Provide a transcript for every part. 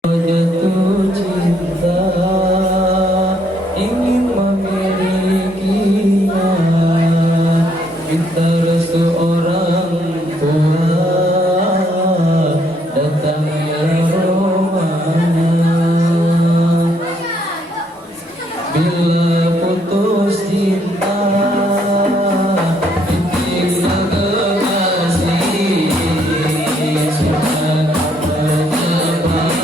Jatuh cinta ingin memilikinya, minta restu orang tua, datanglah rumahnya. Bila putus cinta intinya kekasih sudah berjebak.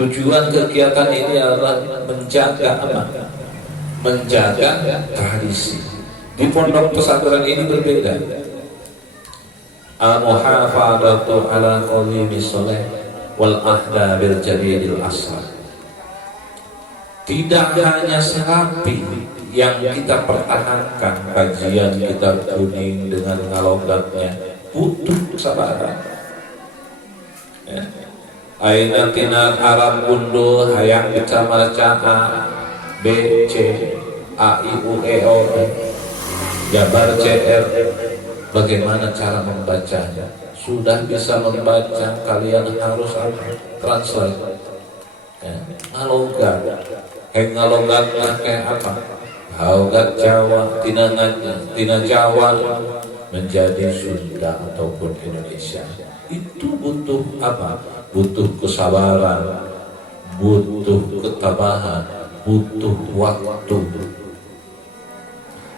Tujuan kegiatan ini adalah menjaga apa? Menjaga tradisi. Di pondok pesantren ini berbeda. Al-muhafadatu ala qawimi sholeh wal ahda bil jadidil aslah. Tidak hanya serapi yang kita pertahankan, kajian kitab kuning dengan ngalogatnya butuh kesabaran. Ya. Aina tina Arab gundul hayang bisa maca A, B, C, A, I, U, E, O, Jabar, C, R. Bagaimana cara membacanya? Sudah bisa membaca, kalian harus translate. Ya. Ngalogat, ngalogatnya kayak apa? Haugat Jawa, tina Jawa menjadi Sunda ataupun Indonesia. Itu butuh apa? Butuh kesabaran, butuh ketabahan, butuh waktu.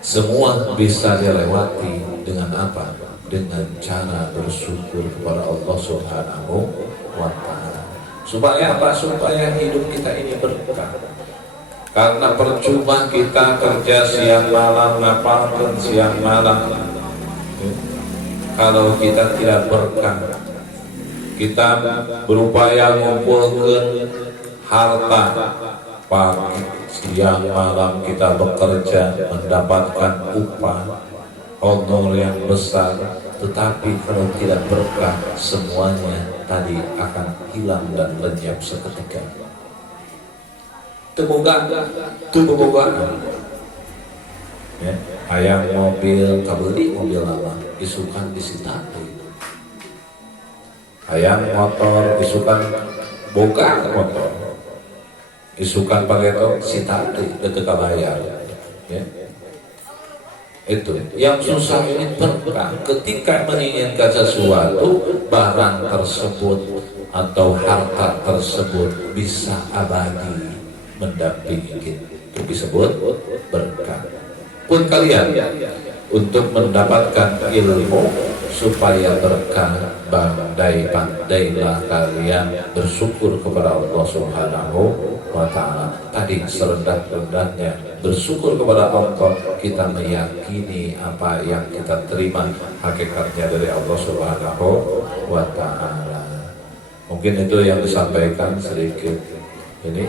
Semua bisa dilewati dengan apa? Dengan cara bersyukur kepada Allah Subhanahu wa Ta'ala. Supaya apa? Supaya hidup kita ini berkah. Karena percuma kita kerja siang malam, ngapalkan siang malam, kalau kita tidak berkah. Kita berupaya mengumpulkan harta, pagi siang malam kita bekerja mendapatkan upah honor yang besar, tetapi kalau tidak berkah semuanya tadi akan hilang dan lenyap seketika. Tebogaan ya, ayam mobil kabeli mobil lama isukan disita, ayam motor isukan boga motor isukan pakai to sita detik bayar ya. Itu yang susah ini berkah. Ketika menginginkan sesuatu, barang tersebut atau harta tersebut bisa abadi mendampingi kita, itu disebut berkah. Pun kalian untuk mendapatkan ilmu supaya berkah, pandai-pandailah kalian bersyukur kepada Allah Subhanahu wa Ta'ala. Tadi serendah-rendahnya bersyukur kepada Allah, kita meyakini apa yang kita terima hakikatnya dari Allah Subhanahu wa Ta'ala. Mungkin itu yang disampaikan sedikit ini.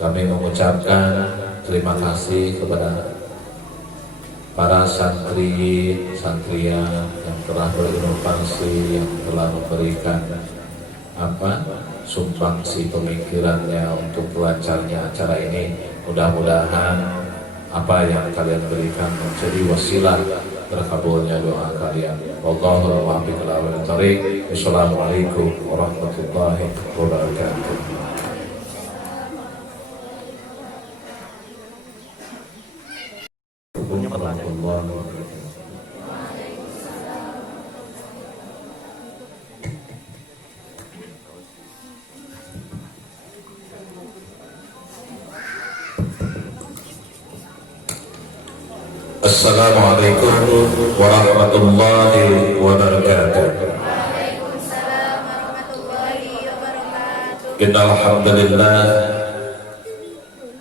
Kami mengucapkan terima kasih kepada para santri, santrian yang telah berinovasi, yang telah memberikan sumbangsi pemikirannya untuk lancarnya acara ini. Mudah-mudahan apa yang kalian berikan menjadi wasilah terkabulnya doa kalian. Wallahu a'lam. Wassalamualaikum warahmatullahi wabarakatuh. Assalamualaikum warahmatullahi wabarakatuh. Waalaikumsalam warahmatullahi wabarakatuh. Innal hamdalillah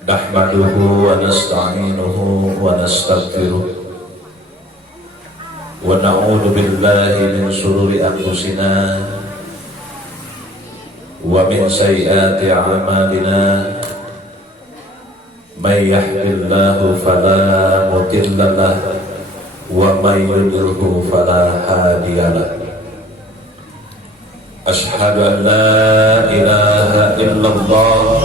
nahmaduhu wa nasta'inuhu wa nastaghfiruh wa na'udzu billahi min shururi anfusina wa min sayyiati a'malina. May yahdihillahu fala mudilla lahu wa may yudlilhu fala hadiya lahu. Asyhadu an la ilaha illallah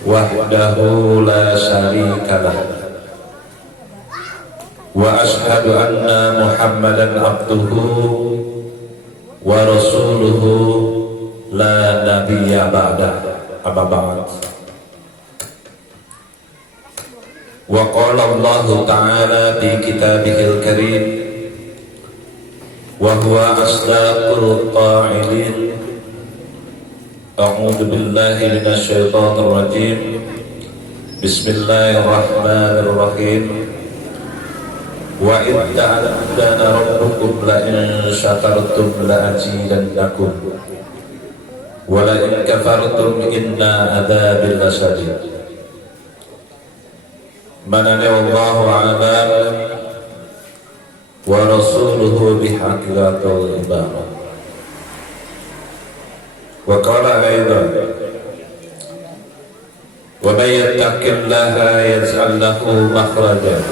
wahdahu la syarika lahu wa asyhadu anna Muhammadan abduhu wa rasuluhu la nabiyya ba'dahu. Amma ba'd. Wa qala Allah Ta'ala fi kitabihil karim wa huwa asdaqul qa'ilin. A'udzu billahi minasy syaithanir rajim. Bismillahirrahmanirrahim. Wa idh ta'addana rabbukum la in syakartum la azidannakum Wala in kafartum inna adzabi lasyadid. Manani wallahu a'lam wa rasuluhu bihaqiqatil ibadah. Wa qala aidan wa may yattaqillaha yaj'al lahu makhrajan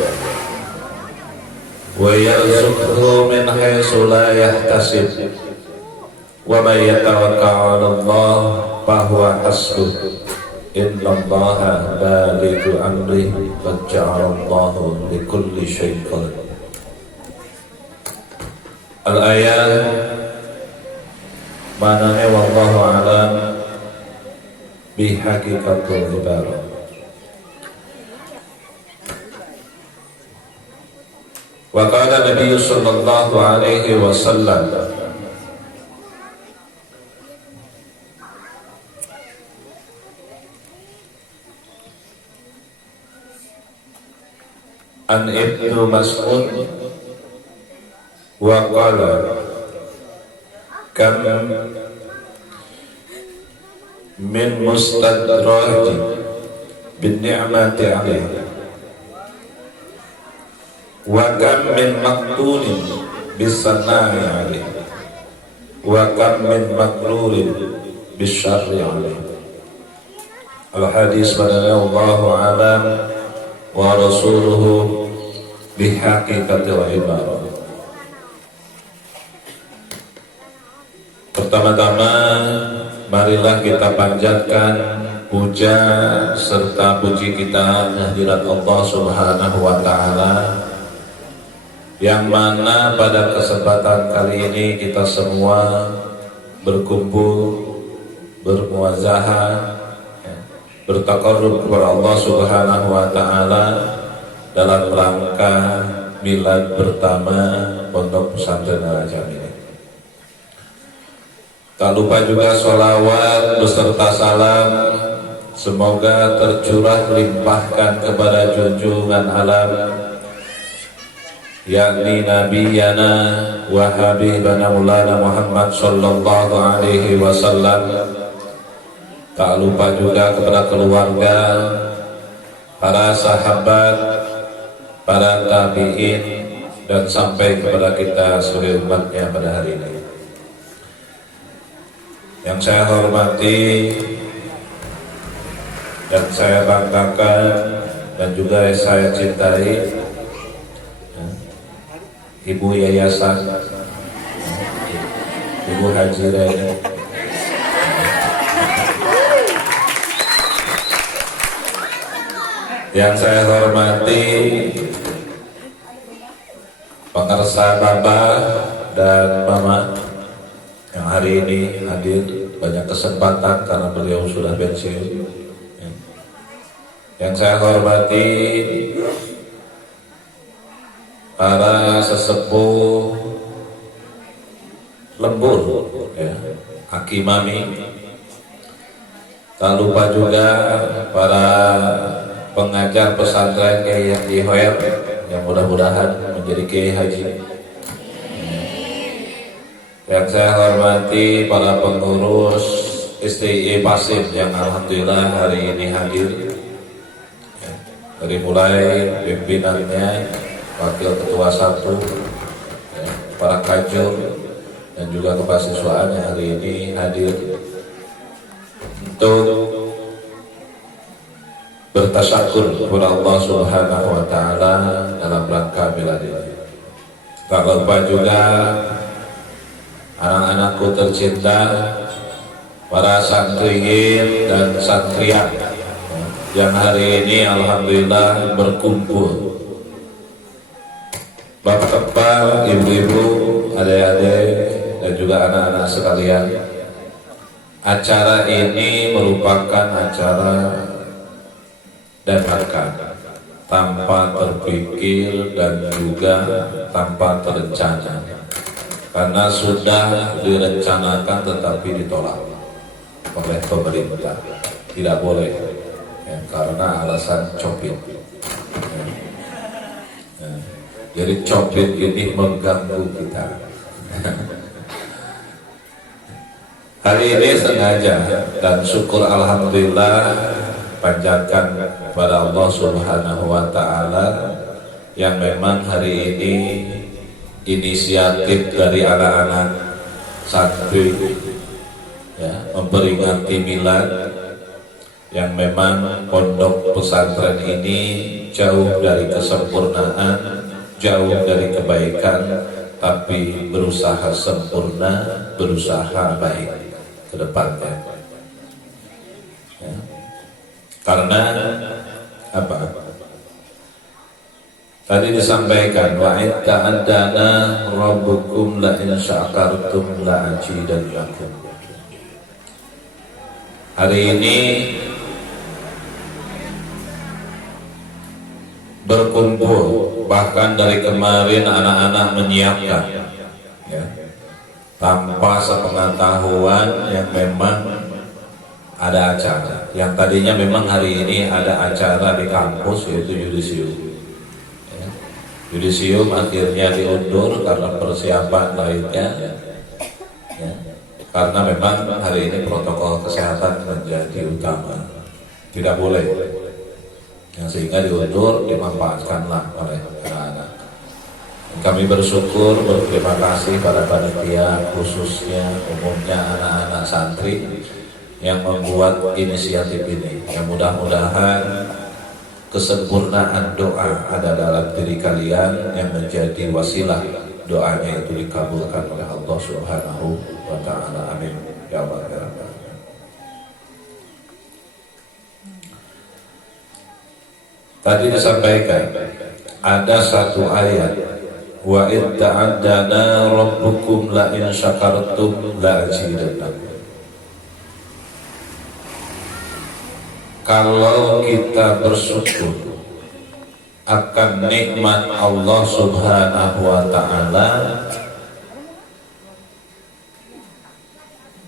wa yarzuqhu min haitsu la yahtasib wa may yatawakkal 'ala Allah fa huwa hasbuh innallaha balighu amrihi qad ja'ala Allahu likulli syai'in qadir. Al-ayat manane wallahu a'lam bihaqiqatil ibadah. Wa qala Nabi sallallahu alaihi wasallam an Ibnu Mas'ud wa qala kam min mustadraj bin ni'mati alaihi wa kam min maqtunin bis sana'i alaihi wa kam min makrurin bis syarri alaihi. Al hadis badana Allahu a'lam wa rasuluhu bihaqiqatil ibadah. Pertama-tama marilah kita panjatkan puja serta puji kita kehadirat Allah Subhanahu wa taala, yang mana pada kesempatan kali ini kita semua berkumpul, bermuazahah, bertaqarrub kepada Allah Subhanahu wa taala dalam rangka milad pertama Pondok Pesantren Al-Ajam ini. Tak lupa juga sholawat beserta salam semoga tercurah limpahkan kepada junjungan alam, yakni Nabiyana wa Habibana Maulana Muhammad sallallahu alaihi wasallam. Tak lupa juga kepada keluarga, para sahabat, para tabi'in, dan sampai kepada kita sebagai umatnya pada hari ini. Yang saya hormati dan saya banggakan dan juga saya cintai Ibu Yayasan, Ibu Haji Reni, yang saya hormati pengarsa Bapak dan Mama yang hari ini hadir, banyak kesempatan karena beliau sudah pensiun. Yang saya hormati para sesepuh lembur, ya, Aki Mami. Tak lupa juga para pengajar pesantren Kiai Haji Hoer yang mudah-mudahan menjadi Kiai Haji. Yang saya hormati para pengurus STI Pasif yang alhamdulillah hari ini hadir, ya, dari mulai pimpinannya, wakil ketua 1, ya, para kajur dan juga kepasiswaan yang hari ini hadir untuk bertasyakur kepada Allah Subhanahu wa taala dalam rangka milad ini. Tak lupa juga anak-anakku tercinta, para santriin dan santriat yang hari ini alhamdulillah berkumpul. Bapak-bapak, ibu-ibu, adik-adik, dan juga anak-anak sekalian, acara ini merupakan acara dan akan tanpa terpikir dan juga tanpa terencana, karena sudah direncanakan tetapi ditolak oleh pemerintah. Tidak boleh, ya, karena alasan copit, ya. Ya. Jadi copit ini mengganggu kita. Hari ini sengaja dan syukur alhamdulillah panjatkan kepada Allah Subhanahu wa taala yang memang hari ini inisiatif dari anak-anak santri ya, memperingati milad yang memang pondok pesantren ini jauh dari kesempurnaan, jauh dari kebaikan, tapi berusaha sempurna, berusaha baik ke depannya ya. Karena apa? Tadi disampaikan wa ta'addana rabbukum la in syakartum la azidannakum. Hari ini berkumpul, bahkan dari kemarin anak-anak menyiapkan ya, tanpa sepengetahuan yang memang ada acara. Yang tadinya memang hari ini ada acara di kampus yaitu yudisium. Yudisium akhirnya diundur karena persiapan lainnya ya. Karena memang hari ini protokol kesehatan menjadi utama, tidak boleh yang sehingga diundur, dimanfaatkanlah oleh anak-anak. Kami bersyukur, berterima kasih pada panitia, khususnya umumnya anak-anak santri yang membuat inisiatif ini. Yang mudah-mudahan kesempurnaan doa ada dalam diri kalian yang menjadi wasilah doanya itu dikabulkan oleh Allah Subhanahu wa taala. Amin ya Allah ya Rabbal alamin. Tadi disampaikan ada satu ayat, wa in ta'addana rabbukum la in syakartum la azidannakum. Kalau kita bersyukur akan nikmat Allah Subhanahu wa taala,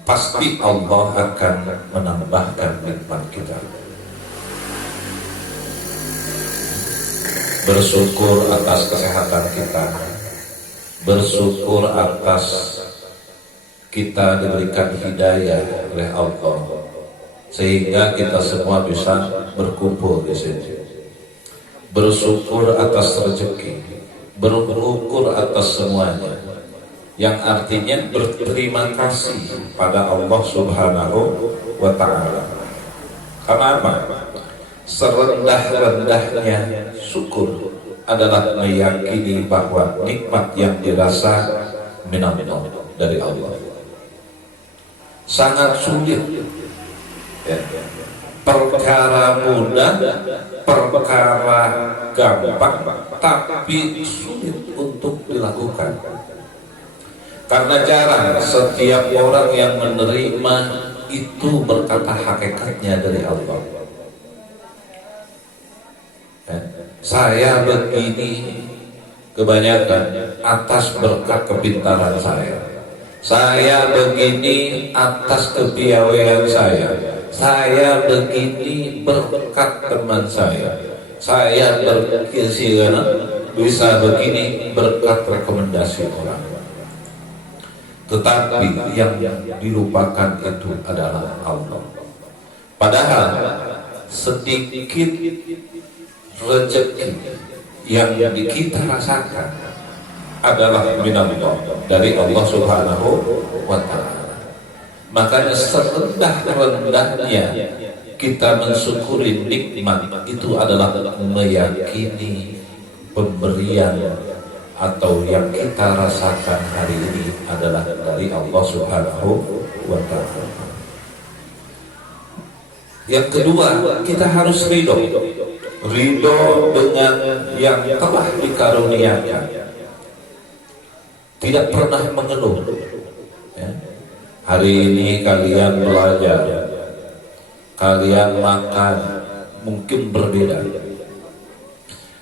pasti Allah akan menambahkan nikmat kita. Bersyukur atas kesehatan kita, bersyukur atas kita diberikan hidayah oleh Allah sehingga kita semua bisa berkumpul di sini. Bersyukur atas rezeki, bersyukur atas semuanya, yang artinya berterima kasih pada Allah Subhanahu wa taala. Karena apa? Serendah-rendahnya syukur adalah meyakini bahwa nikmat yang dirasa minallah dari Allah. Sangat sulit ya. Perkara mudah, perkara gampang, tapi sulit untuk dilakukan. Karena jarang setiap orang yang menerima itu berkata hakikatnya dari Allah. Saya begini kebanyakan atas berkat kepintaran saya. Saya begini atas kepiawaian saya. Saya begini berkat teman saya. Saya bisa begini berkat rekomendasi orang. Tetapi yang dilupakan itu adalah Allah. Padahal sedikit rezeki yang kita rasakan adalah minallah dari Allah Subhanahu wa taala. Makanya serendah-rendahnya kita mensyukuri nikmat itu adalah meyakini pemberian atau yang kita rasakan hari ini adalah dari Allah Subhanahu wa taala. Yang kedua, kita harus ridho dengan yang telah dikaruniakan, tidak pernah mengeluh ya. Hari ini kalian belajar, kalian makan, mungkin berbeda,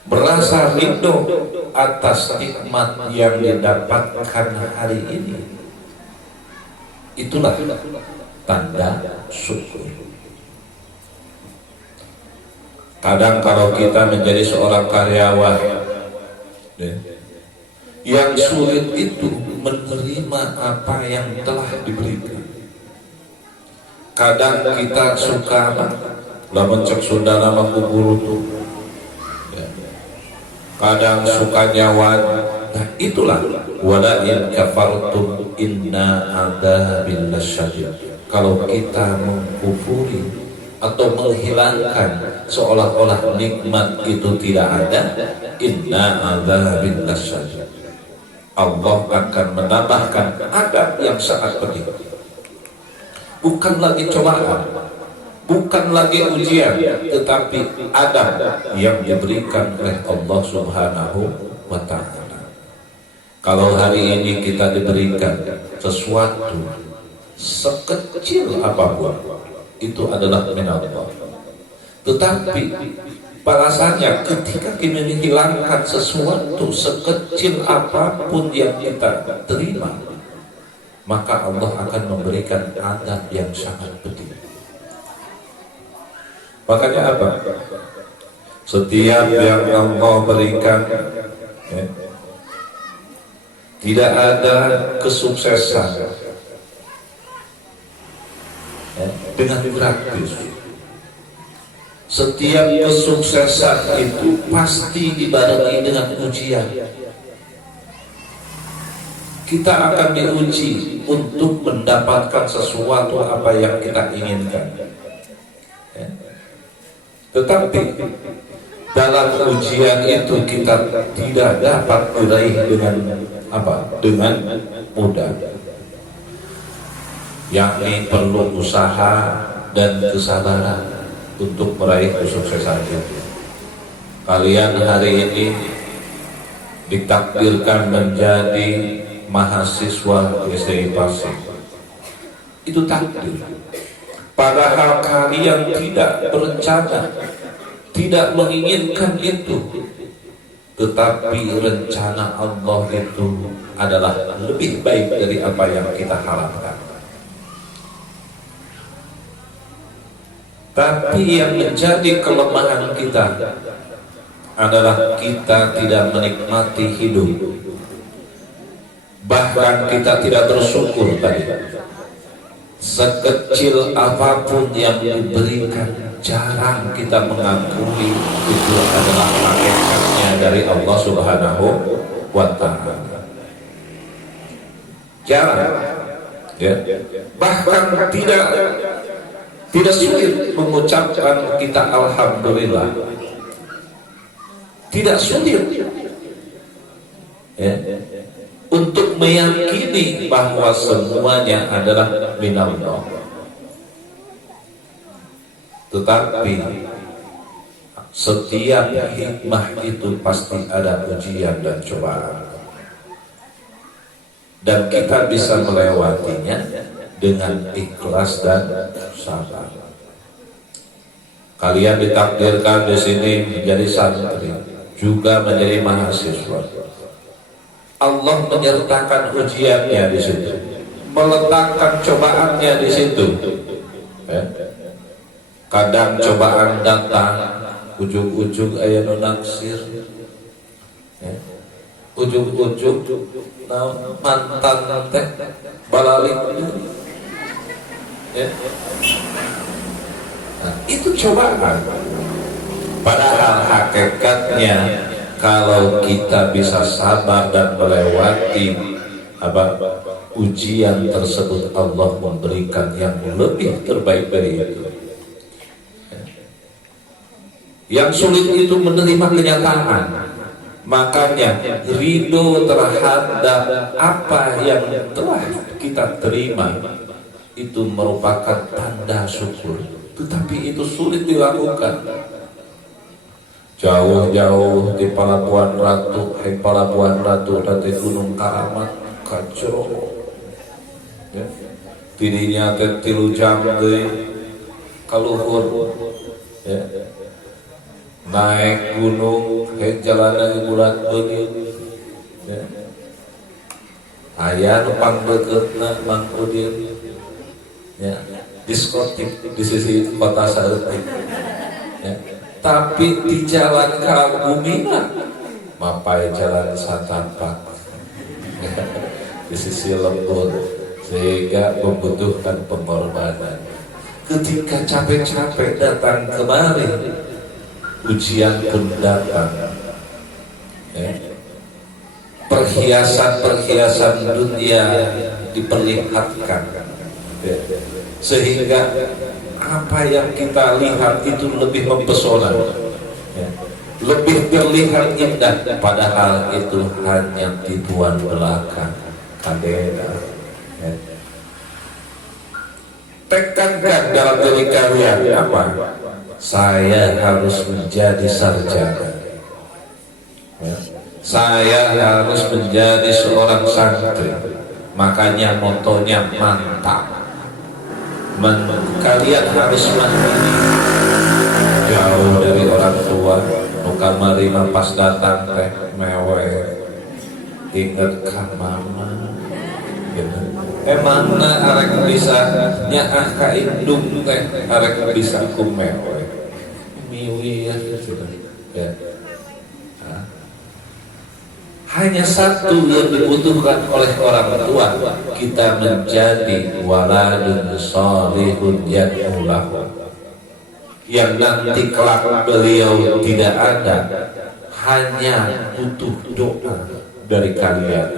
merasa ridho atas nikmat yang didapatkan hari ini, itulah tanda syukur. Kadang kalau kita menjadi seorang karyawan yang sulit itu menerima apa yang telah diberikan. Kadang kita suka lamun cek Sunda nama kuburu tuh, kadang suka nyawan. Nah itulah wala in kafartum inna adzabil lasyadid. Kalau kita mengkufuri atau menghilangkan seolah-olah nikmat itu tidak ada, inna adzabil lasyadid, Allah akan menambahkan adab yang sangat pedih. Bukan lagi cobaan, bukan lagi ujian, tetapi adab yang diberikan oleh Allah Subhanahu wa Ta'ala. Kalau hari ini kita diberikan sesuatu sekecil apapun, itu adalah minallah. Tetapi balasannya ketika kita menghilangkan sesuatu sekecil apapun yang kita terima, maka Allah akan memberikan adab yang sangat pedih. Makanya apa? Setiap yang Allah berikan, tidak ada kesuksesan dengan gratis. Setiap kesuksesan itu pasti dibarengi dengan ujian. Kita akan diuji untuk mendapatkan sesuatu apa yang kita inginkan. Tetapi dalam ujian itu kita tidak dapat meraih dengan apa? Dengan mudah. Yakni perlu usaha dan kesabaran untuk meraih kesuksesan itu. Kalian hari ini ditakdirkan menjadi mahasiswa SDI Pasir, itu takdir. Padahal kalian tidak berencana, tidak menginginkan itu, tetapi rencana Allah itu adalah lebih baik dari apa yang kita harapkan. Tapi yang menjadi kelemahan kita adalah kita tidak menikmati hidup. Bahkan kita tidak bersyukur tadi. Sekecil apapun yang diberikan, jarang kita mengakui itu adalah hakikatnya dari Allah Subhanahu wa Ta'ala. Jarang, ya. Bahkan tidak sulit mengucapkan kita alhamdulillah. Tidak sulit, ya, untuk meyakini bahwa semuanya adalah minallah. Tetapi setiap hikmah itu pasti ada ujian dan cobaan, dan kita bisa melewatinya dengan ikhlas dan sabar. Kalian ditakdirkan di sini menjadi santri, juga menjadi mahasiswa. Allah menyertakan ujiannya di situ, meletakkan cobaannya di situ. Kadang cobaan datang, ujung-ujung aya nu naksir, ujung-ujung mantan teh balalik. Nah, itu cobaan. Padahal hakikatnya kalau kita bisa sabar dan melewati ujian tersebut, Allah memberikan yang lebih terbaik dari itu. Yang sulit itu menerima kenyataan. Makanya ridho terhadap apa yang telah kita terima itu merupakan tanda syukur. Tetapi itu sulit dilakukan. Jauh-jauh di Palabuhan Ratu, Palabuhan Ratu dari Gunung Karamat, kacro, ya. Tidinya teh 3 jam deui kaluhur, ya. Naik gunung, jalan bulat beungeut, ya. Aya nu pangdeuketna Mang Udin, ya. Diskotik di sisi kota Saeutik, ya. Tapi di jalan Kabumingan mapai jalan Satapak di sisi lembut, sehingga membutuhkan pengorbanan. ketika capek-capek datang kemari, ujian pun datang. Ya. Perhiasan-perhiasan dunia diperlihatkan, ya. Sehingga apa yang kita lihat itu lebih mempesona, ya. Lebih terlihat indah, padahal itu hanya tipuan belaka, kadena. Ya. Tekankan dalam diri kalian apa? Saya harus menjadi sarjana. Ya. Saya harus menjadi seorang santri. Makanya motonya mantap. Kalian harus mandiri, jauh dari orang tua. Bukan menerima pas datang teh meweh. Ingat kan mama. Gitu. Mana arek bisa nyaah ka indung teh arek bisa kumewe miwi ya gitu ya. Hanya satu yang dibutuhkan oleh orang tua, kita menjadi waladun sholihun yad'u lahu, yang nanti kelak beliau tidak ada, hanya butuh doa dari kalian,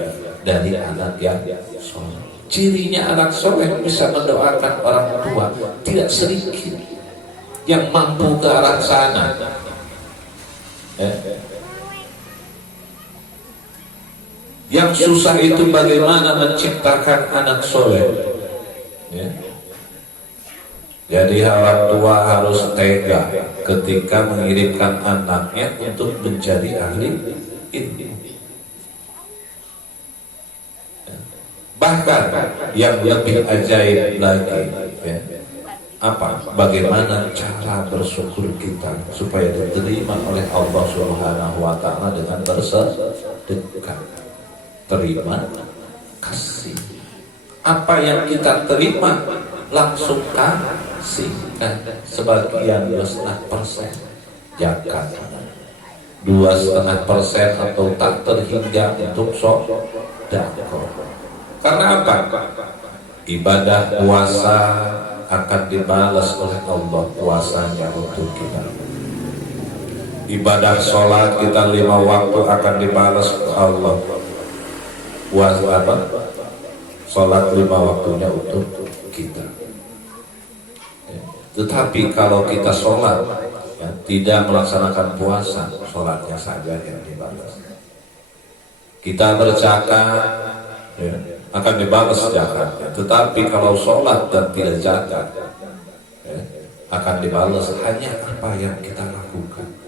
dari anak yang soleh. Cirinya anak soleh bisa mendoakan orang tua tidak sedikit yang mampu ke arah sana. Yang susah itu bagaimana menciptakan anak soleh. Jadi orang tua harus tega ketika mengirimkan anaknya untuk menjadi ahli ilmu. Bahkan yang lebih ajaib lagi, ya, apa? Bagaimana cara bersyukur kita supaya diterima oleh Allah Subhanahu wa Ta'ala dengan bersedekah. Terima kasih. Apa yang kita terima langsung kasihkan. Sebagian 2,5% zakat, 2,5% atau tak terhingga untuk sedekah. Karena apa? Ibadah puasa akan dibalas oleh Allah puasanya untuk kita. Ibadah sholat kita 5 waktu akan dibalas oleh Allah. Puasa apa? Sholat 5 waktunya untuk kita. Tetapi kalau kita sholat, ya, tidak melaksanakan puasa, sholatnya saja yang dibalas. Kita berzakat, ya, akan dibalas zakatnya. Tetapi kalau sholat dan tidak zakat, ya, akan dibalas hanya apa yang kita lakukan.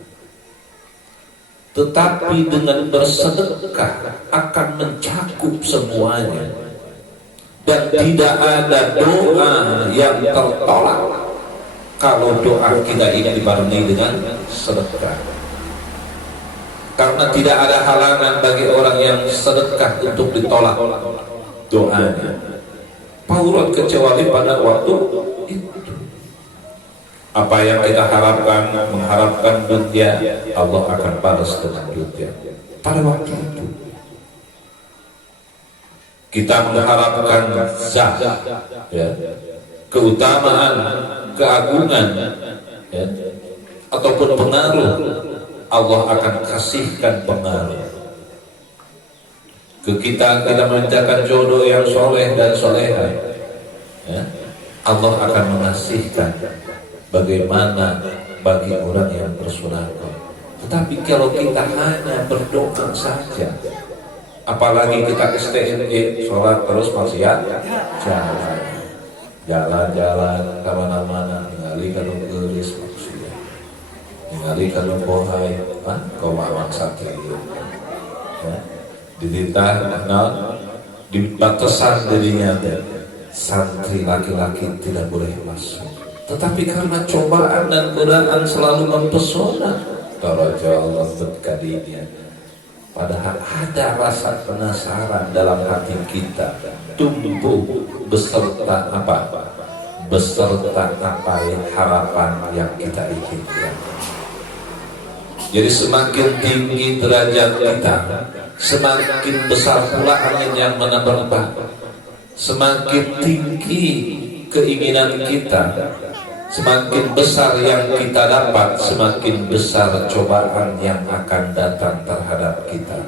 Tetapi dengan bersedekah akan mencakup semuanya, dan tidak ada doa yang tertolak kalau doa kita ini dibarengi dengan sedekah. Karena tidak ada halangan bagi orang yang sedekah untuk ditolak doanya, paurat kecuali pada waktu itu. Apa yang kita harapkan, mengharapkan dunia, Allah akan balas dengan dunia pada waktu itu. Kita mengharapkan zat, ya, keutamaan, keagungan, ya, ataupun pengaruh, Allah akan kasihkan pengaruh ke kita. Kita memintakan jodoh yang soleh dan soleha, ya, Allah akan mengasihkan. Bagaimana bagi orang yang bersedekah. Tetapi kalau kita hanya berdoa saja, apalagi kita STNE, sholat terus maksiat, jalan-jalan kemana-mana, ningali kalau gelis maksiat, ningali kalau bohai, kau mawang satria, ya. Dititah, di batasan dirinya, santri laki-laki tidak boleh masuk. Tetapi karena cobaan dan godaan selalu mempesona, daraja Allah berkadinya. Padahal ada rasa penasaran dalam hati kita, tumbuh beserta apa? Beserta apa yang harapan yang kita inginkan. Jadi semakin tinggi derajat kita, semakin besar pula angin yang menerbang. Semakin tinggi keinginan kita, Semakin besar yang kita dapat, semakin besar cobaan yang akan datang terhadap kita.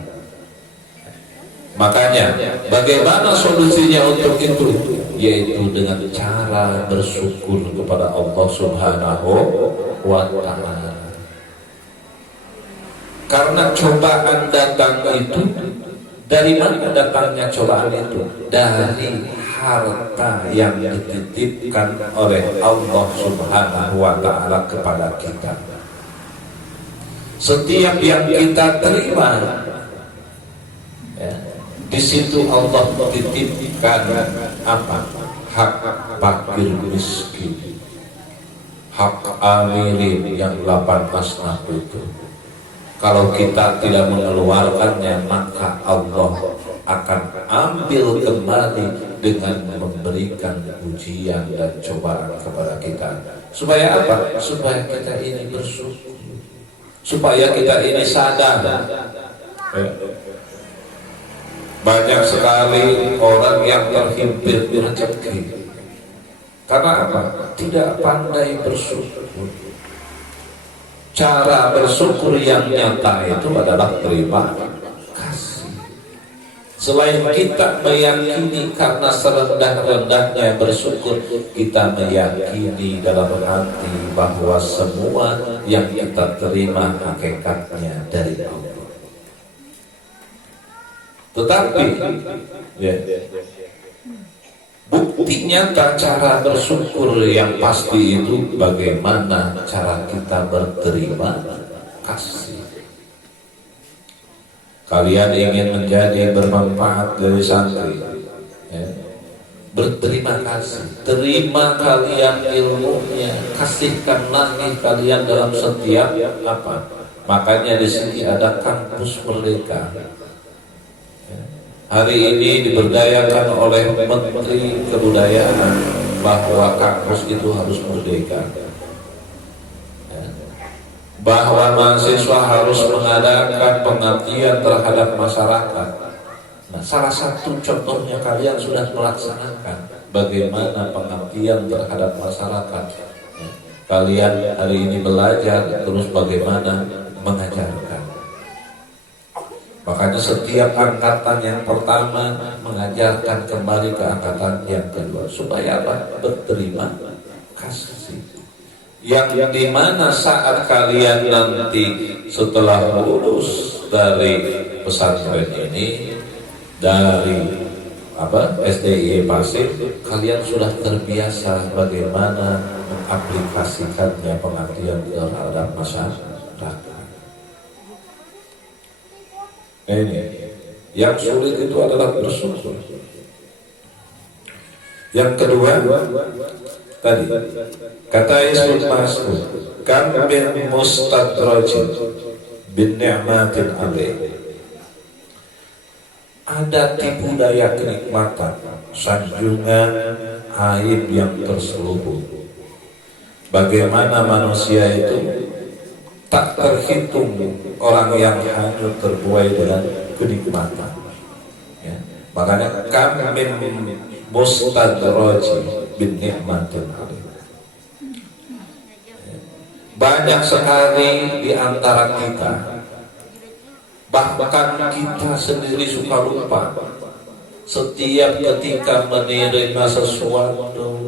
Makanya bagaimana solusinya untuk itu? Yaitu dengan cara bersyukur kepada Allah Subhanahu wa ta'ala. Karena cobaan datang itu, dari mana datangnya cobaan itu? Dari harta yang dititipkan oleh Allah Subhanahu wa ta'ala kepada kita. Setiap yang kita terima, ya, di situ Allah titipkan apa? Hak fakir miskin, hak amilin yang 18 itu. Kalau kita tidak mengeluarkannya, maka Allah akan ambil kembali dengan memberikan ujian dan cobaan kepada kita. Supaya apa? Supaya kita ini bersyukur, supaya kita ini sadar. Banyak sekali orang yang terhimpit rezeki. Karena apa? Tidak pandai bersyukur. Cara bersyukur yang nyata itu adalah terima kasih. Selain kita meyakini karena serendah-rendahnya bersyukur, kita meyakini dalam hati bahwa semua yang kita terima hakikatnya dari Allah. Tetapi ya, bukti nyata cara bersyukur yang pasti itu bagaimana cara kita berterima kasih. Kalian ingin menjadi bermanfaat dari santri, ya, berterima kasih. Terima kalian ilmunya, kasihkan lagi kalian dalam setiap apa. Makanya di sini ada kampus merdeka. Hari ini diberdayakan oleh Menteri Kebudayaan bahwa kampus itu harus merdeka, bahwa mahasiswa harus mengadakan pengabdian terhadap masyarakat. Nah, salah satu contohnya kalian sudah melaksanakan bagaimana pengabdian terhadap masyarakat. Kalian hari ini belajar terus bagaimana mengajarkan. Makanya setiap angkatan yang pertama mengajarkan kembali ke angkatan yang kedua supaya apa? Berterima kasih. Yang dimana saat kalian nanti setelah lulus dari pesantren ini, dari apa SDIE Pasir, kalian sudah terbiasa bagaimana mengaplikasikannya pengabdian terhadap masyarakat. Ini yang sulit itu adalah bersyukur. Yang kedua tadi kata Ibnu Mas'ud, kam bin mustadrajin bin ni'matin alaih. Ada tipu daya kenikmatan, sanjungan aib yang terselubung. Bagaimana manusia itu tak terhitung orang yang hanyut terbuai dengan kenikmatan. Ya. Makanya kami mustadraji bin ni'matin alaih. Banyak sekali di antara kita, bahkan kita sendiri suka lupa. Setiap ketika menerima sesuatu,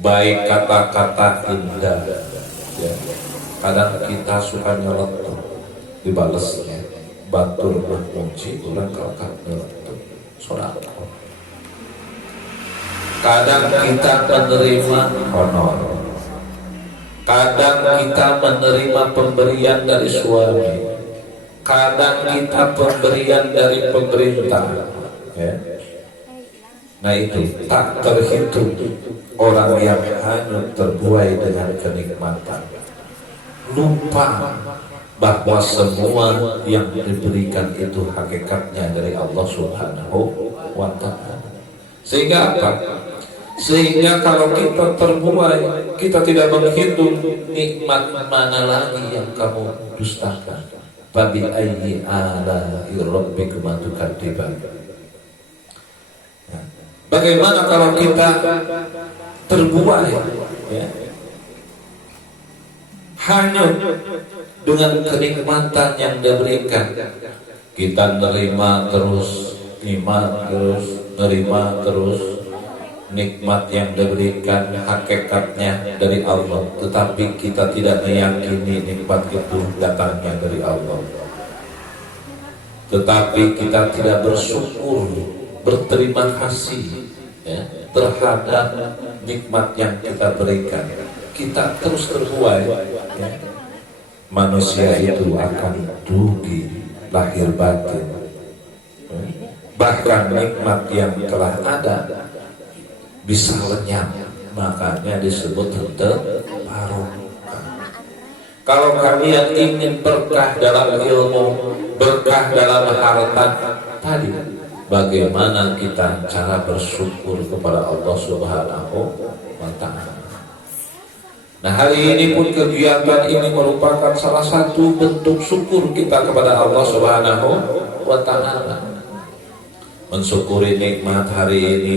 baik kata-kata indah, ya, kadang kita suka nyeletuk dibalasnya, batur berkunci ulang kakak nyeletuk sodako. Kadang kita menerima honor, kadang kita menerima pemberian dari suami, kadang kita pemberian dari pemerintah, ya. Nah itu tak terhitung orang yang hanyut terbuai dengan kenikmatan, lupa bahwa semua yang diberikan itu hakikatnya dari Allah Subhanahu wa ta'ala. Sehingga apa? Sehingga kalau kita terbuai, kita tidak menghitung nikmat mana lagi yang kamu dustakan. Babi ayyi ala'i rabbikuma tukadziban. Bagaimana kalau kita terbuai, ya? hanyut dengan kenikmatan yang diberikan. Kita nerima terus, iman terus, nerima terus nikmat yang diberikan, hakikatnya dari Allah, tetapi kita tidak meyakini nikmat itu datangnya dari Allah. Tetapi kita tidak bersyukur, berterima kasih ya, terhadap nikmat yang kita berikan. Kita terus terbuai ya. Manusia itu akan rugi lahir batin. Bahkan nikmat yang telah ada bisa lenyap, makanya disebut hente barokah. Kalau kalian ingin berkah dalam ilmu, berkah dalam harta, tadi bagaimana kita cara bersyukur kepada Allah Subhanahu wa Ta'ala. Nah, hari ini pun kegiatan ini merupakan salah satu bentuk syukur kita kepada Allah Subhanahu wa Ta'ala. Mensyukuri nikmat hari ini,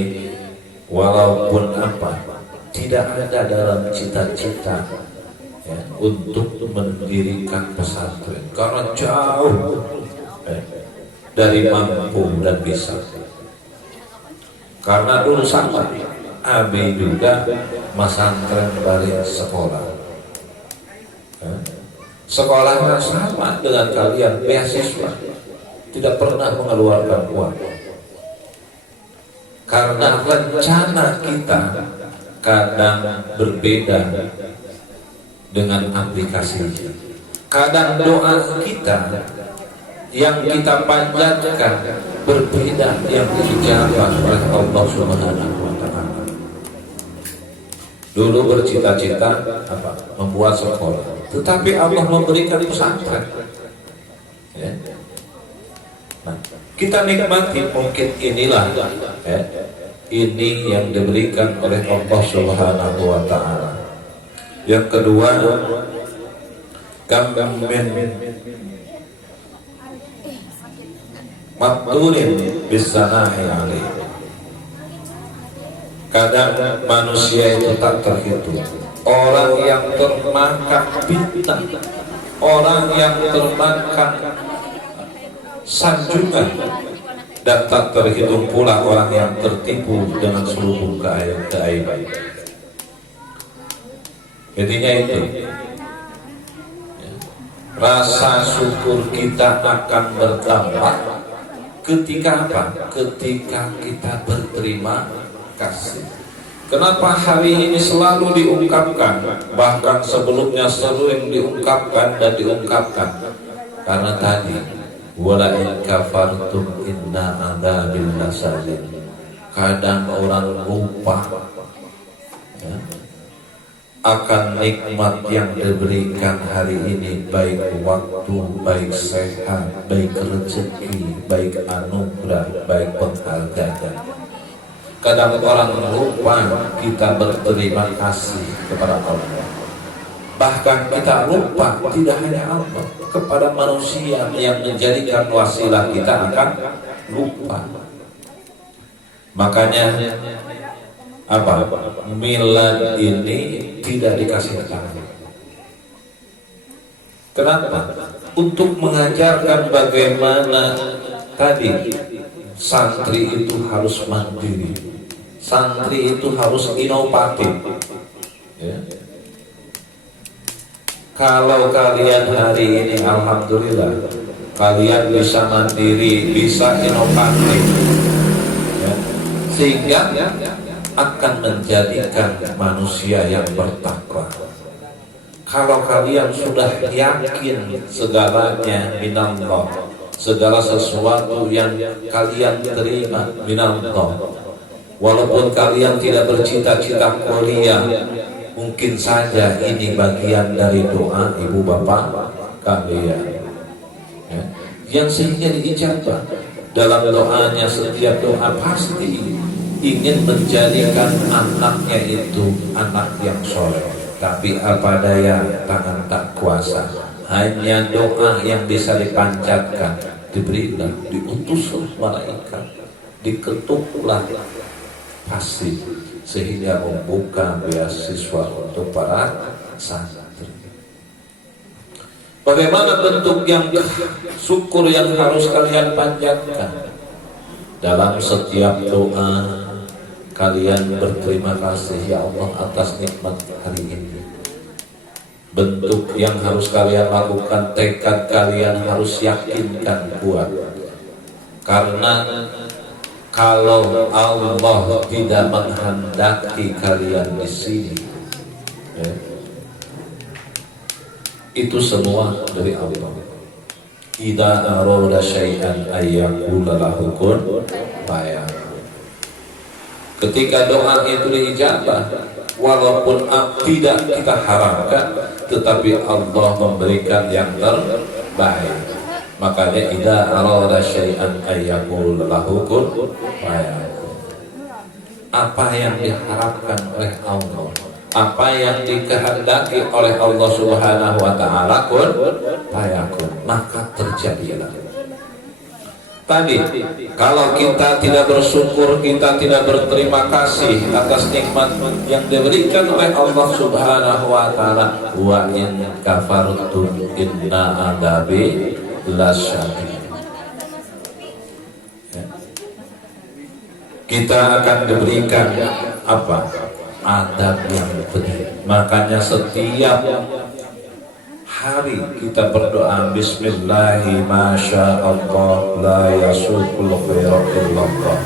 walaupun apa tidak ada dalam cita-cita ya, untuk mendirikan pesantren karena jauh dari mampu dan bisa. Karena dulu sama Abi juga pesantren balik sekolah. Sekolahnya sama dengan kalian, beasiswa, tidak pernah mengeluarkan uang. Karena rencana kita kadang berbeda dengan aplikasinya. Kadang doa kita yang kita panjatkan berbeda yang dijawab oleh Allah Subhanahu wa Ta'ala. Dulu bercita-cita apa? Membuat sekolah, tetapi Allah memberikan pesantren. Ya. Nah, kita nikmati mungkin inilah ini yang diberikan oleh Allah Subhanahu wa Ta'ala. Yang kedua, kam min maqturin bisanahi alaih. Kadang manusia itu tak terhitung, orang yang termakan fitnah, orang yang termakan sanjungan, dan tak terhitung pula orang yang tertipu dengan seluruh keaiban. Intinya itu ya, rasa syukur kita akan bertambah ketika apa? Ketika kita berterima kasih. Kenapa hari ini selalu diungkapkan, bahkan sebelumnya sering diungkapkan dan diungkapkan? Karena tadi wala in kafartum inna adzabil lasadid. Kadang orang lupa ya, akan nikmat yang diberikan hari ini, baik waktu, baik sehat, baik rezeki, baik anugerah, baik penghargaan. Kadang orang lupa kita berterima kasih kepada Allah. Bahkan kita lupa tidak hanya Allah, kepada manusia yang menjadikan wasilah kita akan lupa. Makanya apa? Milad ini tidak dikasih tahu. Kenapa? Untuk mengajarkan bagaimana tadi santri itu harus mandiri, santri itu harus inovatif. Ya. Kalau kalian hari ini alhamdulillah kalian bisa mandiri, bisa inovatif ya, sehingga akan menjadikan manusia yang bertakwa. Kalau kalian sudah yakin segalanya minallah, segala sesuatu yang kalian terima minallah, walaupun kalian tidak bercita-cita kuliah, mungkin saja ini bagian dari doa ibu bapak kalian ya, yang sehingga diijabah. Dalam doanya, setiap doa pasti ingin menjadikan anaknya itu anak yang soleh. Tapi apa daya, tangan tak kuasa. Hanya doa yang bisa dipanjatkan, diberilah, diutuslah malaikat, diketuklah pasti, sehingga membuka beasiswa untuk para santri. Bagaimana bentuk yang syukur yang harus kalian panjatkan? Dalam setiap doa kalian berterima kasih ya Allah atas nikmat hari ini. Bentuk yang harus kalian lakukan, tekad kalian harus yakinkan kuat. Karena kalau Allah tidak menghendaki kalian di sini, ya, itu semua dari Allah. Idza arada syai'an ayyaqula lahu kun fayakun. Ketika doa itu diijabah, walaupun tidak kita harapkan, tetapi Allah memberikan yang terbaik. Makanya idza arada syai'an ayyaqula lahu kun fayakun. Apa yang diharapkan oleh Allah, apa yang dikehendaki oleh Allah Subhanahu wa taala kun fayakun, maka terjadilah. Tadi kalau kita tidak bersyukur, kita tidak berterima kasih atas nikmat yang diberikan oleh Allah Subhanahu wa taala, wa in kafartum inna adabi lasyadid. Kita akan diberikan apa? Adab yang pedih. Makanya setiap hari kita berdoa Bismillahi masyaallah la yasukul khairu illallah.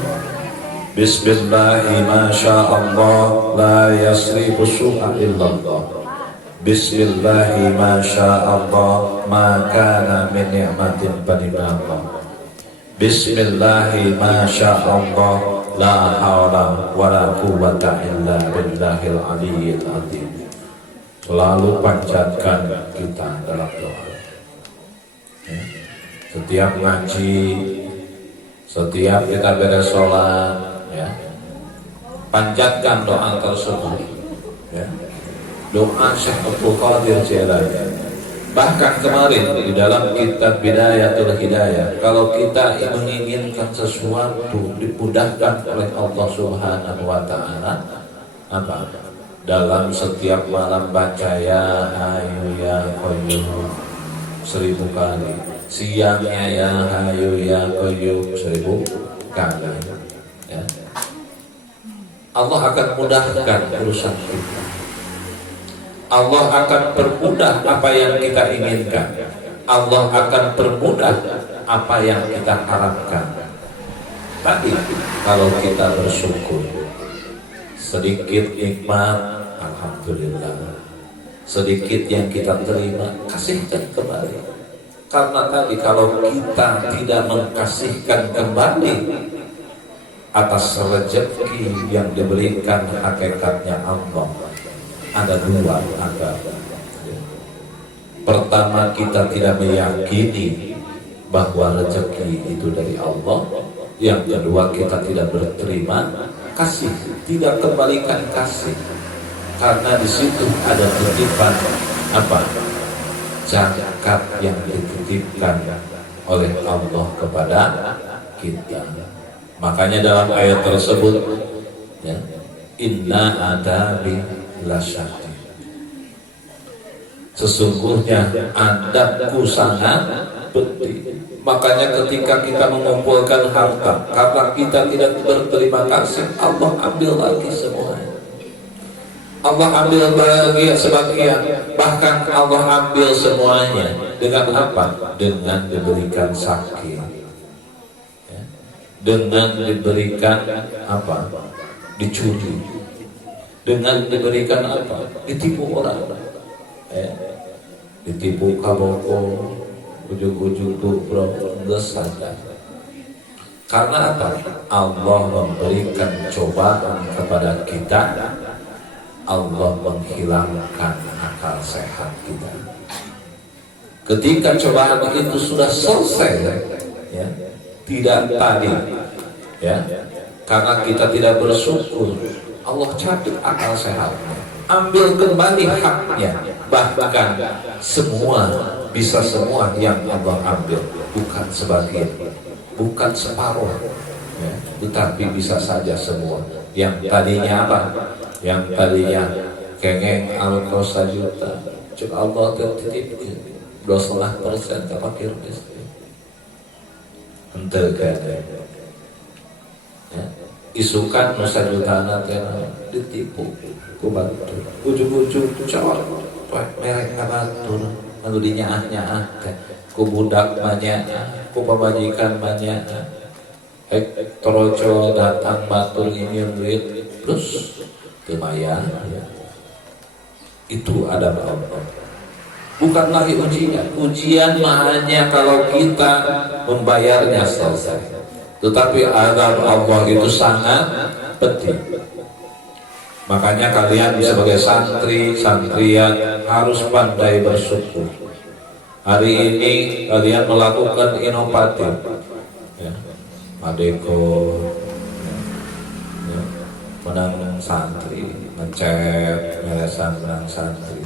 Bismillahi masyaallah la yasrifu su'a illallah. Bismillahi masyaallah ma kana min ni'matin falillahi. Bismillahi masyaallah la haula wala quwwata illa billahil aliyyil azim. Selalu panjatkan kita dalam doa, ya. Setiap ngaji, setiap kita beres sholat, ya, panjatkan doa tersebut, ya. Doa Syekh Abdul Qadir Jailani. Bahkan kemarin di dalam kitab Bidayatul Hidayah, kalau kita menginginkan sesuatu dimudahkan oleh Allah Subhanahu wa taala, apa? Dalam setiap malam baca ya Hayyu ya Qayyum 1000 kali, siangnya ya Hayyu ya Qayyum 1000 kali, ya. Allah akan mudahkan urusan kita. Allah akan permudah apa yang kita inginkan. Allah akan permudah apa yang kita harapkan. Tapi kalau kita bersyukur, sedikit nikmat, alhamdulillah. Sedikit yang kita terima, kasihkan kembali. Karena tadi kalau kita tidak mengkasihkan kembali atas rezeki yang diberikan hakikatnya Allah, ada dua agama. Pertama, kita tidak meyakini bahwa rezeki itu dari Allah. Yang kedua, kita tidak berterima kasih, tidak kembalikan kasih, karena di situ ada titipan apa? Zakat yang dititipkan oleh Allah kepada kita. Makanya dalam ayat tersebut, ya, inna adabi lasyadid. Sesungguhnya adabku sangat pedih. Makanya ketika kita mengumpulkan harta, karena kita tidak berterima kasih, Allah ambil lagi semuanya. Allah ambil bagian sebagian, bahkan Allah ambil semuanya. Dengan apa? Dengan diberikan sakit, ya. Dengan diberikan apa? Dicuri. Dengan diberikan apa? Ditipu orang, ya. Ditipu kaboko, ujung-ujung tuh nggak sadar. Karena apa? Allah memberikan cobaan kepada kita. Allah menghilangkan akal sehat kita. Ketika cobaan itu sudah selesai, ya, tidak tadi, ya, karena kita tidak bersyukur, Allah cabut akal sehatnya, ambil kembali haknya, bahkan semua, bisa semua yang Allah ambil, bukan sebagian, bukan separuh, ya, tetapi bisa saja semua. Yang tadinya apa? Yang tadinya kengeng alko 1 juta, cuma Allah tertitip 2,5% ke fakir miskin. Ente kan ya. Isukan nusa jutana teh ditipu ku batur. Ujung-ujung cowok merek batur anu dinyaah-nyaah teh ku budak banyak, ku pamajikan banyak. Torojo datang batur ini duit terus kebayar. Itu ada Allah. Bukan lagi ujian hanya kalau kita membayarnya selesai. Tetapi adab Allah itu sangat penting. Makanya kalian sebagai santri, santrian harus pandai bersyukur. Hari ini kalian melakukan inovatif, ya. Madeko, ya. Menang santri, ngecek, meresan menang santri,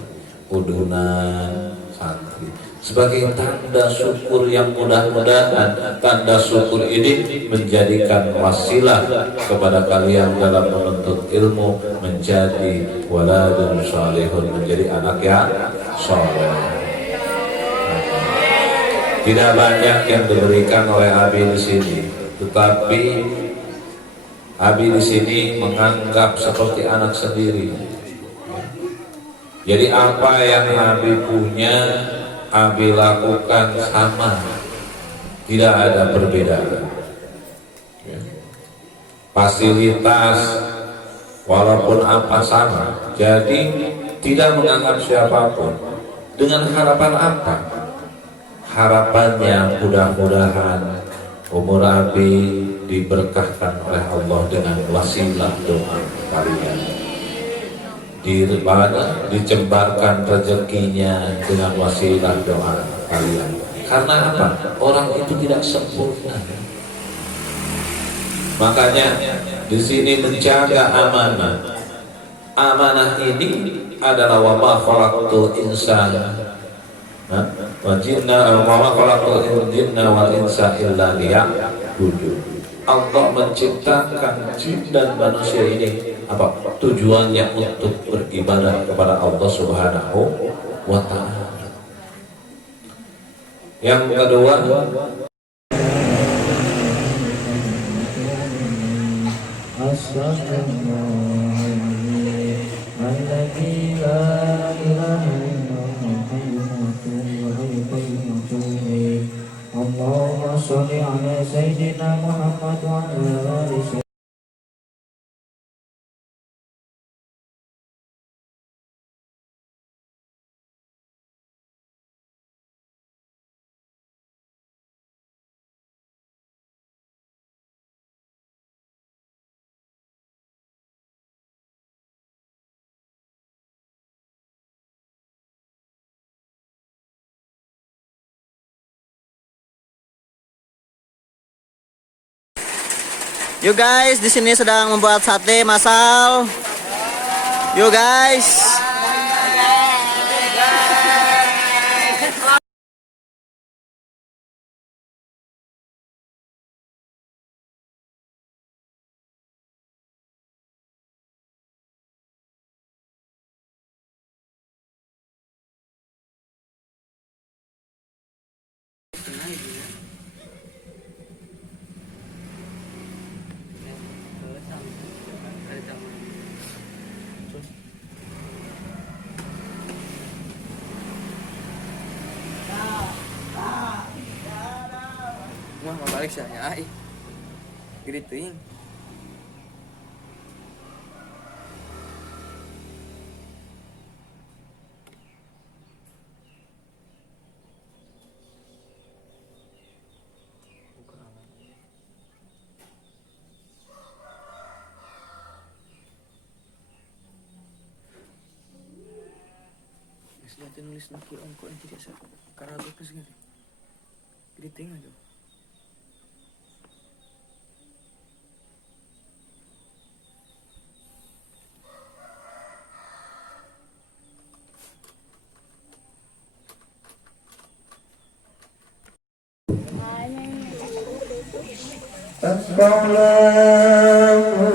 udunan santri. Sebagai tanda syukur yang mudah-mudahan tanda syukur ini menjadikan wasilah kepada kalian dalam menuntut ilmu, menjadi waladun salihun, menjadi anak yang saleh. Tidak banyak yang diberikan oleh Abi di sini, tetapi Abi di sini menganggap seperti anak sendiri. Jadi apa yang Abi punya, Abi lakukan sama, tidak ada perbedaan. Fasilitas walaupun apa sama, jadi tidak menganggap siapapun. Dengan harapan apa? Harapannya mudah-mudahan umur Abi diberkahkan oleh Allah dengan wasilah doa kalian. Dicembarkan rezekinya dengan wasilah doa kalian. Karena apa? Orang itu tidak sempurna. Makanya di sini menjaga amanah. Amanah ini adalah wa ma khalaqtul insana wa ma khalaqtul jinna wal insa illa liya'budun. Allah menciptakan jin dan manusia ini apa? Tujuannya untuk beribadah kepada Allah Subhanahu wa ta'ala. Yang kedua, Allahumma sholli ala sayyidina Muhammad wa ala ali Yuk guys, di sini sedang membuat sate masal. Yuk guys. Wah, balik saya, geriting. Sudah nulis lagi ongko yang tidak sekarang ke sini. Geriting aja. Assalamualaikum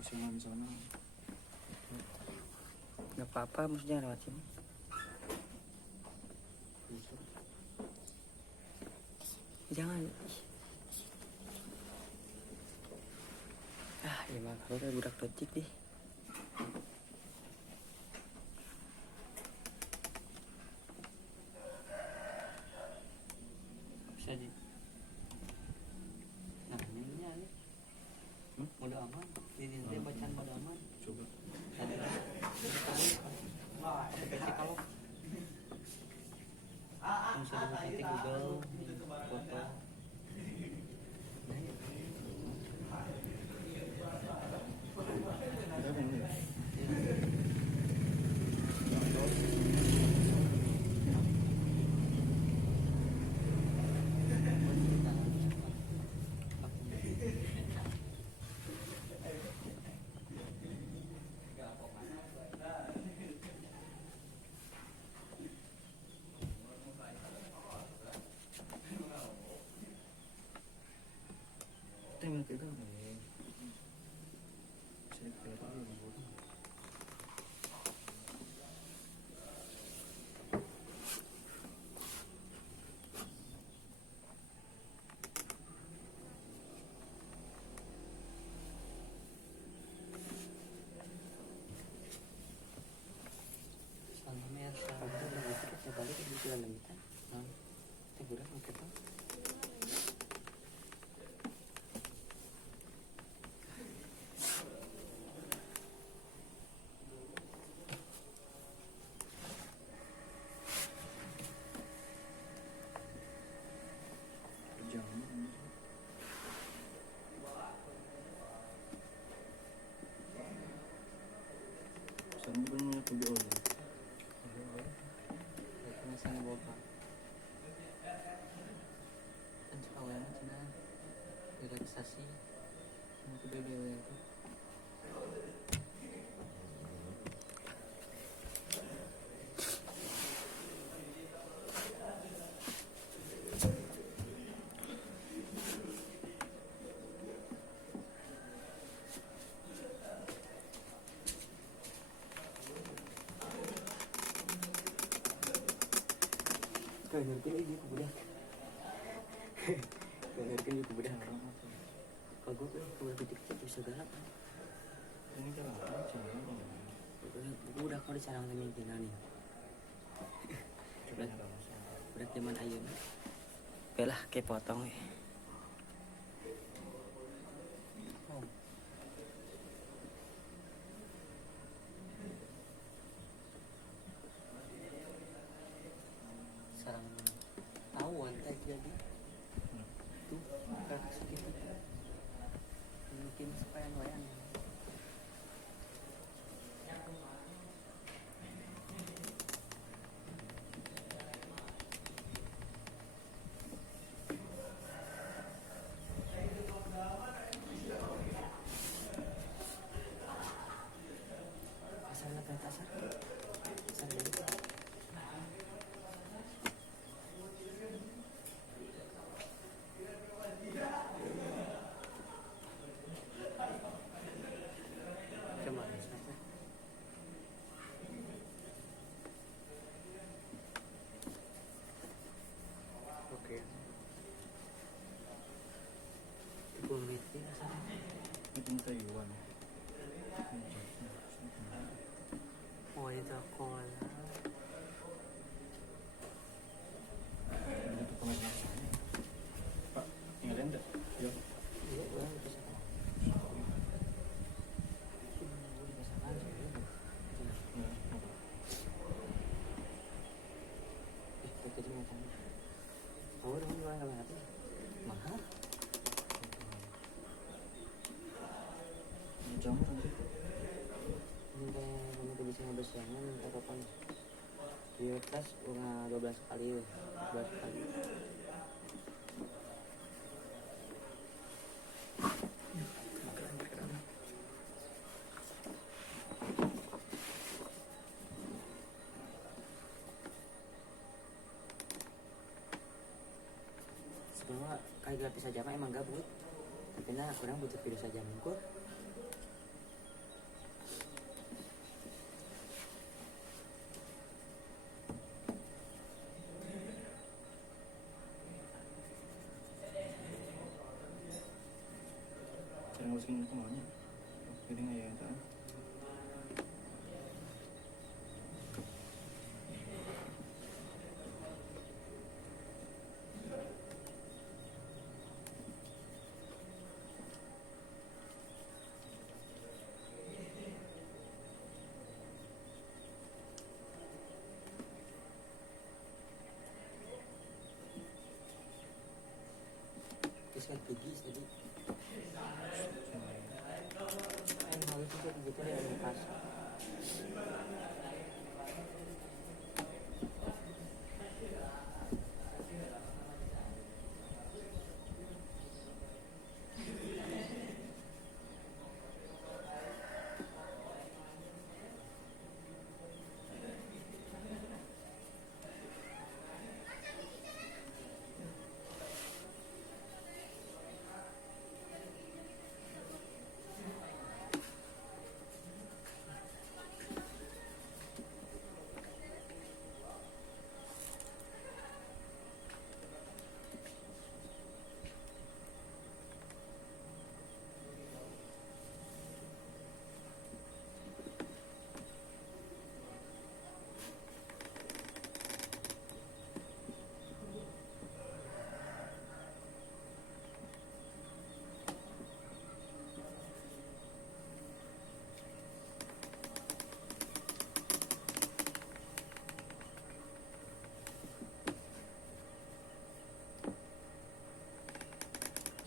Musuhan sana. Gak apa-apa, maksudnya lewat sini. Jangan. Ah, ya mah kalau udah budak petik deh. Bisa di. Nah, ini aja. Udah aman. Ini dia bacaan pada aman. Coba. Wah, aplikasi kalau bisa dibuka di Google foto. Tinggal kita balik ke jalan kita. Nah, itu udah kita. Sama punya video ini. Sana boka. Kan sekalian cina relaksasi. Mau ke video itu. Kau ngerti lagi aku budak. Kau ngerti aku budak. Kalau gue kan kecil bisa galak. Ini galak aja. Gue udah kau dicarang dengan tinggal nih. Udah teman ayun. Belah kayak potong ya. Sarang tawan tadi jadi tuh kakak segitu mungkin supaya wayang Jamu kan sih. Minta kamu tuh bisa bersiangan minta kapan di kelas udah 12 kali 12 kali. Sebenarnya kayak gratis aja mah emang gabut, tapi nah orang butuh video saja minggu. Cara ngurusin semuanya. Jadi nggak ya itu. Terus kan pergi tadi. Harus juga gitu deh yang pas.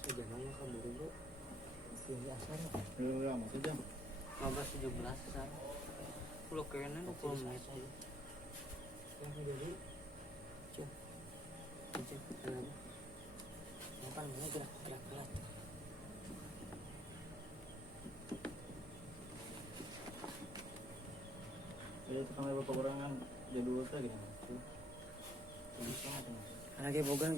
Sejamannya kamu dulu. Ini asal Lu lama sih jam. 15-17 asal. Pulau kayaknya 20 menit. Yang jadi cuk. Cuk, kenapa? Makan mau gerak. Jadi tukang beberapa orang kan jadul saya gitu. Bisa nggak tuh? Anaknya bogang